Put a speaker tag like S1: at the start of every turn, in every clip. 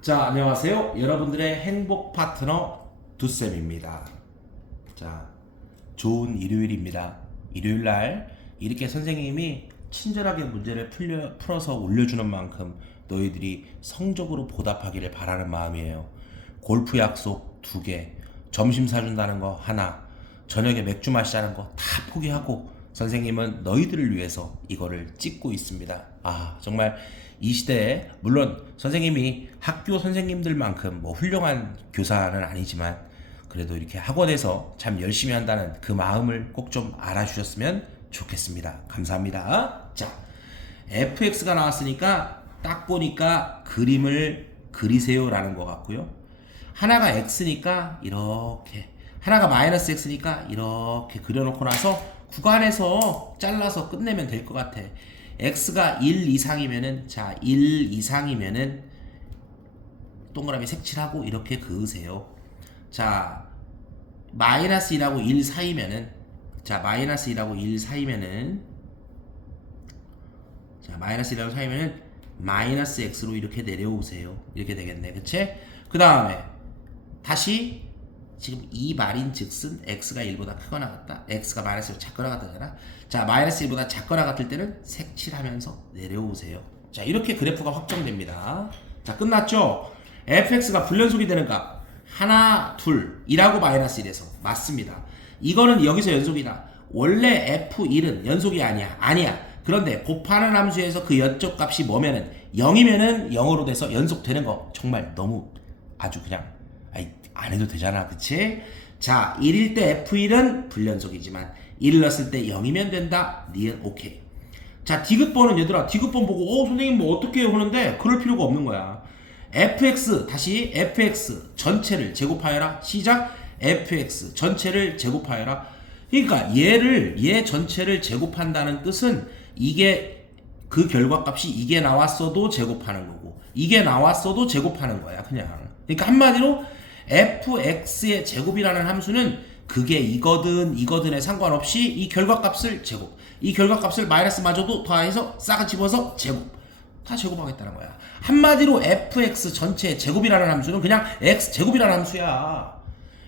S1: 자, 안녕하세요. 여러분들의 행복 파트너 두쌤입니다. 자, 좋은 일요일입니다. 일요일 날 이렇게 선생님이 친절하게 문제를 풀려, 풀어서 올려주는 만큼 너희들이 성적으로 보답하기를 바라는 마음이에요. 골프 약속 두 개, 점심 사준다는 거 하나, 저녁에 맥주 마시자는 거 다 포기하고 선생님은 너희들을 위해서 이거를 찍고 있습니다. 아, 정말 이 시대에 물론 선생님이 학교 선생님들만큼 뭐 훌륭한 교사는 아니지만 그래도 이렇게 학원에서 참 열심히 한다는 그 마음을 꼭 좀 알아주셨으면 좋겠습니다. 감사합니다. 자, fx가 나왔으니까 딱 보니까 그림을 그리세요라는 것 같고요. 하나가 x니까 이렇게 하나가 마이너스 x니까 이렇게 그려놓고 나서 구간에서 잘라서 끝내면 될 것 같아. x가 1 이상이면은 자, 1 이상이면은 동그라미 색칠하고 이렇게 그으세요. 자, 마이너스 1하고 1 사이면은 자, 마이너스 1하고 1 사이면은 자, 마이너스 1하고 사이면은 마이너스 x로 이렇게 내려오세요. 이렇게 되겠네. 그치? 그 다음에 다시 지금 이 말인 즉슨 x가 1보다 크거나 같다. x가 마이너스 1보다 작거나 같다잖아. 자, 마이너스 1보다 작거나 같을 때는 색칠하면서 내려오세요. 자, 이렇게 그래프가 확정됩니다. 자, 끝났죠? fx가 불연속이 되는 값 하나, 둘, 1하고 마이너스 1에서 맞습니다. 이거는 여기서 연속이다. 원래 f1은 연속이 아니야. 아니야. 그런데 곱하는 함수에서 그 연적 값이 뭐면은 0이면은 0으로 돼서 연속되는 거 정말 너무 아주 그냥 안 해도 되잖아. 그치? 자, 1일 때 f1은 불연속이지만 1을 넣었을 때 0이면 된다. 니은 오케이. 자, 디귿번은 얘들아, 디귿번 보고 어, 선생님 뭐 어떻게 해요 하는데 그럴 필요가 없는 거야. fx 다시 fx 전체를 제곱하여라. 시작. fx 전체를 제곱하여라. 그러니까 얘를 얘 전체를 제곱한다는 뜻은 이게 그 결과값이 이게 나왔어도 제곱하는 거고 이게 나왔어도 제곱하는 거야 그냥 그러니까 한마디로 fx의 제곱이라는 함수는 그게 이거든 이거든에 상관없이 이 결과값을 제곱 이 결과값을 마이너스 마저도 더해서 싹을 집어서 제곱 다 제곱하겠다는 거야 한마디로 fx 전체의 제곱이라는 함수는 그냥 x 제곱이라는 함수야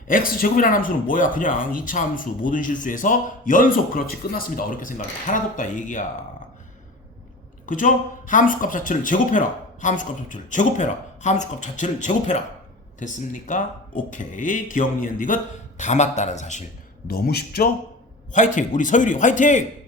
S1: x 제곱이라는 함수는 뭐야? 그냥 2차 함수 모든 실수에서 연속 그렇지 끝났습니다. 어렵게 생각해 하나도 없다 이 얘기야. 그죠? 함수값 자체를 제곱해라. 함수값 자체를 제곱해라. 함수값 자체를 제곱해라. 됐습니까? 오케이. 기억 니은 디귿 다 맞다는 사실. 너무 쉽죠? 화이팅! 우리 서유리 화이팅!